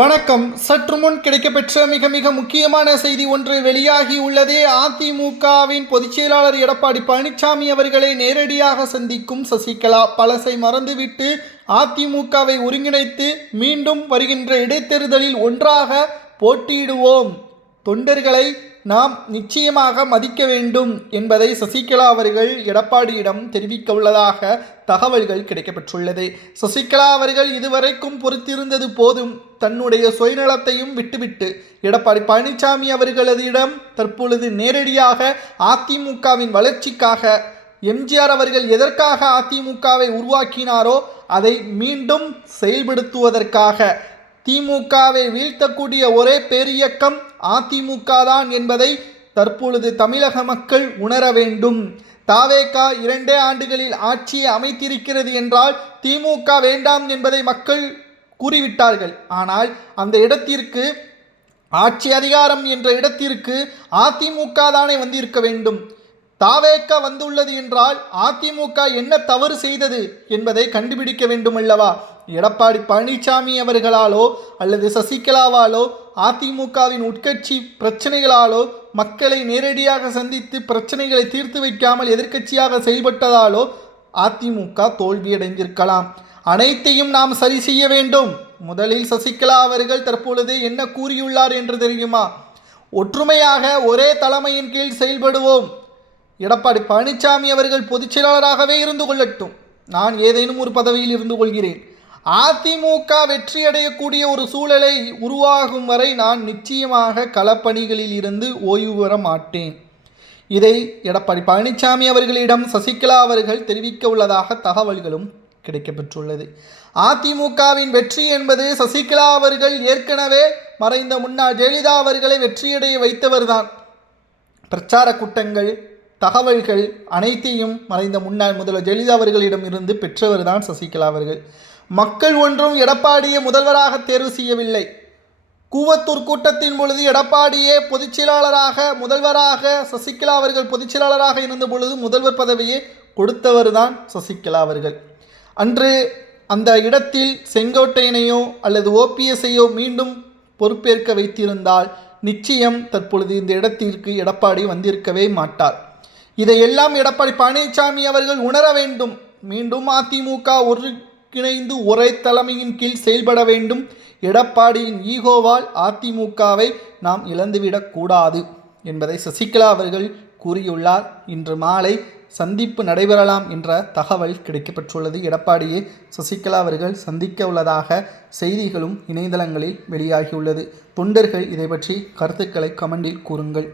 வணக்கம். சற்று முன் கிடைக்கப்பெற்ற மிக முக்கியமான செய்தி ஒன்று வெளியாகி உள்ளது. அதிமுகவின் பொதுச்செயலாளர் எடப்பாடி பழனிசாமி அவர்களை நேரடியாக சந்திக்கும் சசிகலா. பழசை மறந்துவிட்டு அதிமுகவை ஒருங்கிணைத்து மீண்டும் வருகின்ற இடைத்தேர்தலில் ஒன்றாக போட்டியிடுவோம், தொண்டர்களை நாம் நிச்சயமாக மதிக்க வேண்டும் என்பதை சசிகலா அவர்கள் எடப்பாடியிடம் தெரிவிக்க உள்ளதாக தகவல்கள் கிடைக்கப்பெற்றுள்ளது. சசிகலா அவர்கள் இதுவரைக்கும் பொறுத்திருந்தது போதும், தன்னுடைய சுயநலத்தையும் விட்டுவிட்டு எடப்பாடி பழனிசாமி அவர்களிடம் தற்பொழுது நேரடியாக அதிமுகவின் வளர்ச்சிக்காக எம்ஜிஆர் அவர்கள் எதற்காக அதிமுகவை உருவாக்கினாரோ அதை மீண்டும் செயல்படுத்துவதற்காக திமுகவை வீழ்த்தக்கூடிய ஒரே பேரியக்கம் அதிமுக தான் என்பதை தற்பொழுது தமிழக மக்கள் உணர வேண்டும். தாவேக 2 ஆண்டுகளில் ஆட்சியை அமைத்திருக்கிறது என்றால் திமுக வேண்டாம் என்பதை மக்கள் கூறிவிட்டார்கள். ஆனால் அந்த இடத்திற்கு, ஆட்சி அதிகாரம் என்ற இடத்திற்கு அதிமுக தானே வந்திருக்க வேண்டும். தாவேக வந்துள்ளது என்றால் அதிமுக என்ன தவறு செய்தது என்பதை கண்டுபிடிக்க வேண்டும் அல்லவா? எடப்பாடி பழனிசாமி அவர்களாலோ அல்லது சசிகலாவாலோ அதிமுகவின் உட்கட்சி பிரச்சனைகளாலோ மக்களை நேரடியாக சந்தித்து பிரச்சனைகளை தீர்த்து வைக்காமல் எதிர்க்கட்சியாக செயல்பட்டதாலோ அதிமுக தோல்வியடைந்திருக்கலாம். அனைத்தையும் நாம் சரி செய்ய வேண்டும். முதலில் சசிகலா அவர்கள் தற்பொழுது என்ன கூறியுள்ளார் என்று தெரியுமா? ஒற்றுமையாக ஒரே தலைமையின் கீழ் செயல்படுவோம். எடப்பாடி பழனிசாமி அவர்கள் பொதுச் செயலாளராகவே இருந்து கொள்ளட்டும், நான் ஏதேனும் ஒரு பதவியில் இருந்து கொள்கிறேன். அதிமுக வெற்றியடையக்கூடிய ஒரு சூழலை உருவாகும் வரை நான் நிச்சயமாக களப்பணிகளில் இருந்து ஓய்வு பெற மாட்டேன். இதை எடப்பாடி பழனிசாமி அவர்களிடம் சசிகலா அவர்கள் தெரிவிக்க உள்ளதாக தகவல்களும் கிடைக்கப்பெற்றுள்ளது. அதிமுகவின் வெற்றி என்பது சசிகலா அவர்கள் ஏற்கனவே மறைந்த முன்னாள் ஜெயலலிதா அவர்களை வெற்றியடைய வைத்தவர்தான். பிரச்சார கூட்டங்கள், தகவல்கள் அனைத்தையும் மறைந்த முன்னாள் முதல்வர் ஜெயலலிதா அவர்களிடம் இருந்து பெற்றவர்தான் சசிகலா அவர்கள். மக்கள் ஒன்றும் எடப்பாடியை முதல்வராக தேர்வு செய்யவில்லை. கூவத்தூர் கூட்டத்தின் பொழுது எடப்பாடியே பொதுச் செயலாளராக, முதல்வராக, சசிகலா அவர்கள் பொதுச் செயலாளராக இருந்த பொழுது முதல்வர் பதவியை கொடுத்தவர்தான் சசிகலா அவர்கள். அன்று அந்த இடத்தில் செங்கோட்டையனையோ அல்லது ஓபிஎஸ்ஐயோ மீண்டும் பொறுப்பேற்க வைத்திருந்தால் நிச்சயம் தற்பொழுது இந்த இடத்திற்கு எடப்பாடி வந்திருக்கவே மாட்டார். இதையெல்லாம் எடப்பாடி பழனிசாமி அவர்கள் உணர வேண்டும். மீண்டும் அதிமுக ஒருங்கிணைந்து ஒரே தலைமையின் கீழ் செயல்பட வேண்டும். எடப்பாடியின் ஈகோவால் அதிமுகவை நாம் இழந்துவிடக்கூடாது என்பதை சசிகலா அவர்கள் கூறியுள்ளார். இன்று மாலை சந்திப்பு நடைபெறலாம் என்ற தகவல் கிடைக்கப்பெற்றுள்ளது. எடப்பாடியை சசிகலா அவர்கள் சந்திக்க உள்ளதாக செய்திகளும் இணையதளங்களில் வெளியாகியுள்ளது. தொண்டர்கள் இதை பற்றி கருத்துக்களை கமெண்டில் கூறுங்கள்.